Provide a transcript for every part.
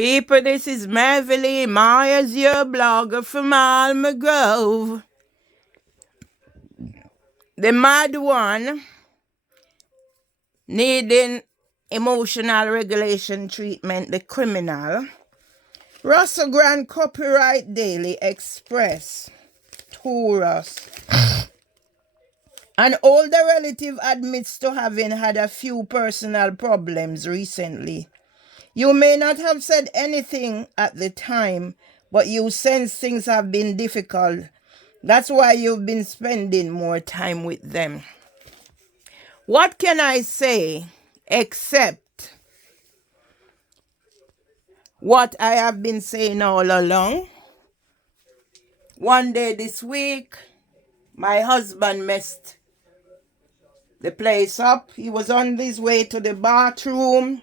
People, this is Mervily Myers, your blogger from Alma Grove. The mad one needing emotional regulation treatment, the criminal. Russell Grant Copyright Daily Express. Taurus. An older relative admits to having had a few personal problems recently. You may not have said anything at the time, but you sense things have been difficult. That's why you've been spending more time with them. What can I say except what I have been saying all along? One day this week, my husband messed the place up. He was on his way to the bathroom.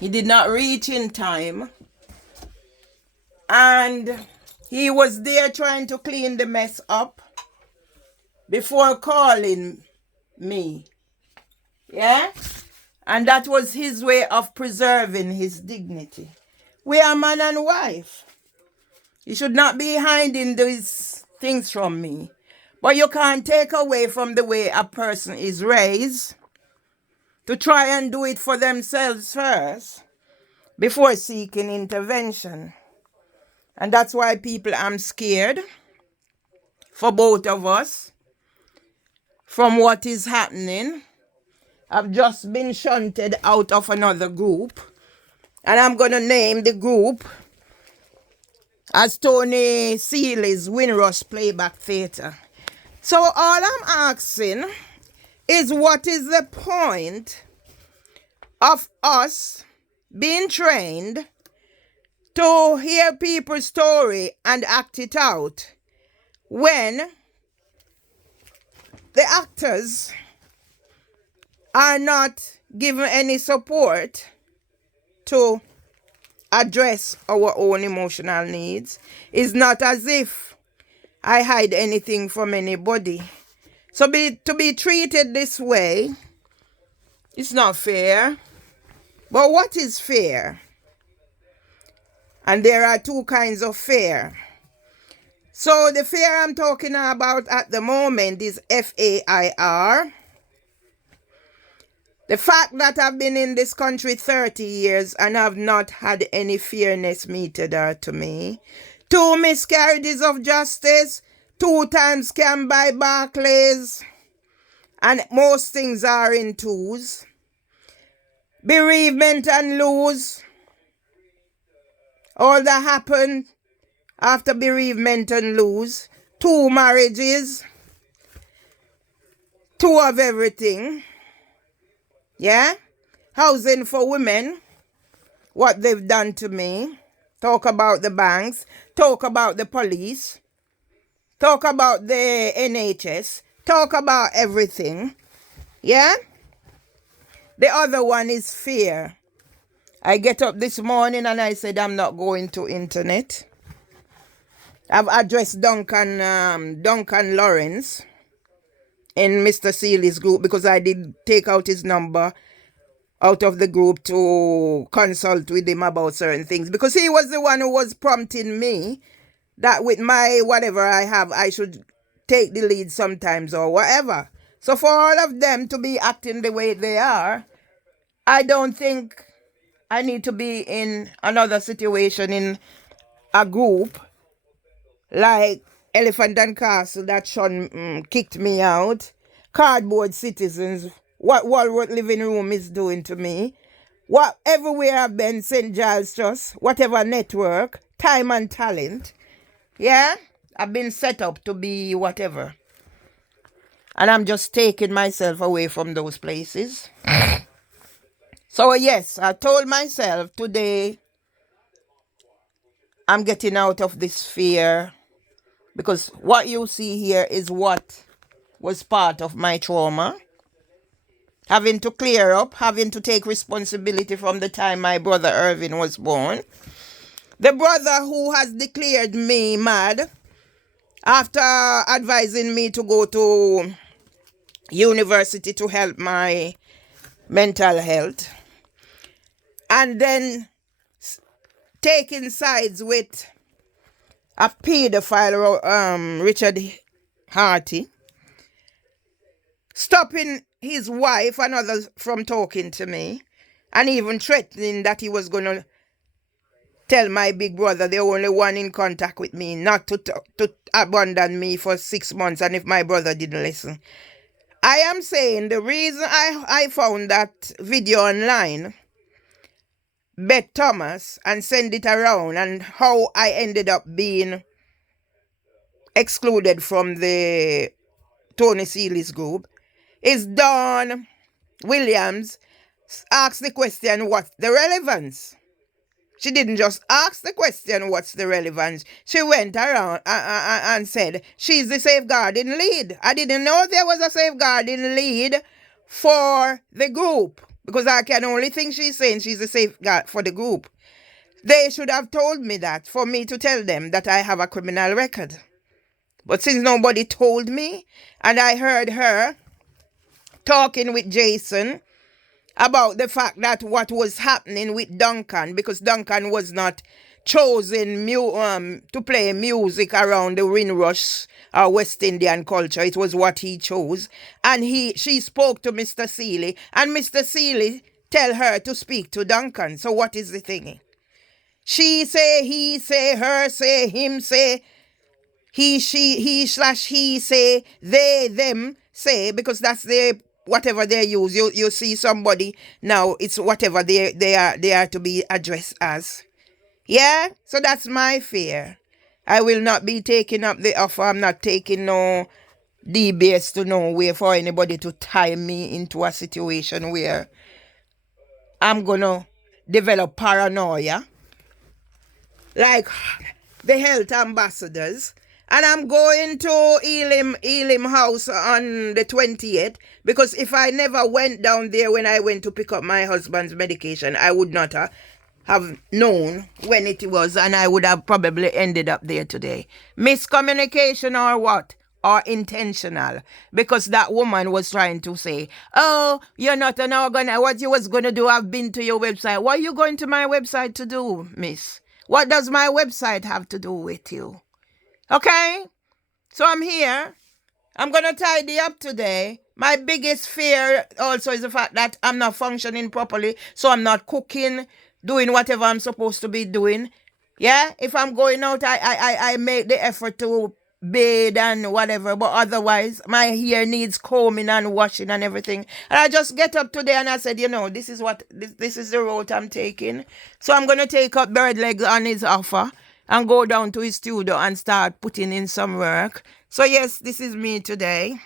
He did not reach in time. And he was there trying to clean the mess up before calling me. Yeah? And that was his way of preserving his dignity. We are man and wife. You should not be hiding these things from me. But you can't take away from the way a person is raised to try and do it for themselves first before seeking intervention. And that's why people, I'm scared for both of us from what is happening. I've just been shunted out of another group. And I'm going to name the group as Tony Seeley's Windrush Playback Theatre. So all I'm asking is, what is the point of us being trained to hear people's story and act it out when the actors are not given any support to address our own emotional needs? It's not as if I hide anything from anybody. So to be treated this way, it's not fair. But what is fair? And there are two kinds of fair. So the fair I'm talking about at the moment is FAIR. The fact that I've been in this country 30 years and have not had any fairness meted out to me. 2 miscarriages of justice, 2 times scammed by Barclays, and most things are in twos. Bereavement and lose. All that happened after bereavement and lose. 2 marriages. 2 of everything. Yeah? Housing for women. What they've done to me. Talk about the banks. Talk about the police. Talk about the NHS. Talk about everything. Yeah? The other one is fear. I get up this morning and I said I'm not going to internet. I've addressed Duncan Lawrence in Mr. Seeley's group because I did take out his number out of the group to consult with him about certain things, because he was the one who was prompting me that with my whatever I have, I should take the lead sometimes or whatever. So for all of them to be acting the way they are, I don't think I need to be in another situation in a group like Elephant and Castle that Sean kicked me out. Cardboard Citizens, what Walworth Living Room is doing to me. What everywhere I've been, St. Giles Trust, whatever network, Time and Talent. Yeah? I've been set up to be whatever. And I'm just taking myself away from those places. So yes, I told myself today I'm getting out of this fear, because what you see here is what was part of my trauma. Having to clear up, having to take responsibility from the time my brother Irvin was born. The brother who has declared me mad after advising me to go to university to help my mental health. And then taking sides with a pedophile, Richard Harty, stopping his wife and others from talking to me, and even threatening that he was going to tell my big brother, the only one in contact with me, not to abandon me for 6 months, and if my brother didn't listen. I am saying the reason I found that video online, Beth Thomas, and send it around, and how I ended up being excluded from the Tony Seeley's group, is Dawn Williams asked the question, what's the relevance? She didn't just ask the question, what's the relevance? She went around and said, she's the safeguarding lead. I didn't know there was a safeguarding lead for the group, because I can only think she's saying she's a safeguard for the group. They should have told me that for me to tell them that I have a criminal record. But since nobody told me, and I heard her talking with Jason about the fact that what was happening with Duncan, because Duncan was not chosen to play music around the Windrush or West Indian culture. It was what he chose. And she spoke to Mr. Seeley, and Mr. Seeley tell her to speak to Duncan. So what is the thing? She say, he say, her say, him say, he say, they, them say, because that's the whatever they use. You see somebody now, it's whatever they are to be addressed as. Yeah? So that's my fear. I will not be taking up the offer. I'm not taking no DBS to nowhere for anybody to tie me into a situation where I'm gonna develop paranoia like the health ambassadors. And I'm going to Elim House on the 28th, because if I never went down there when I went to pick up my husband's medication, I would not have known when it was, and I would have probably ended up there today. Miscommunication or what? Or intentional? Because that woman was trying to say, oh, you're not an organizer. What you was going to do, I've been to your website. What are you going to my website to do, miss? What does my website have to do with you? Okay? So I'm here. I'm going to tidy up today. My biggest fear also is the fact that I'm not functioning properly. So I'm not cooking, doing whatever I'm supposed to be doing. Yeah? If I'm going out, I make the effort to bathe and whatever. But otherwise, my hair needs combing and washing and everything. And I just get up today and I said, this is this is the route I'm taking. So I'm going to take up Bird Legs on his offer and go down to his studio and start putting in some work. So yes, this is me today.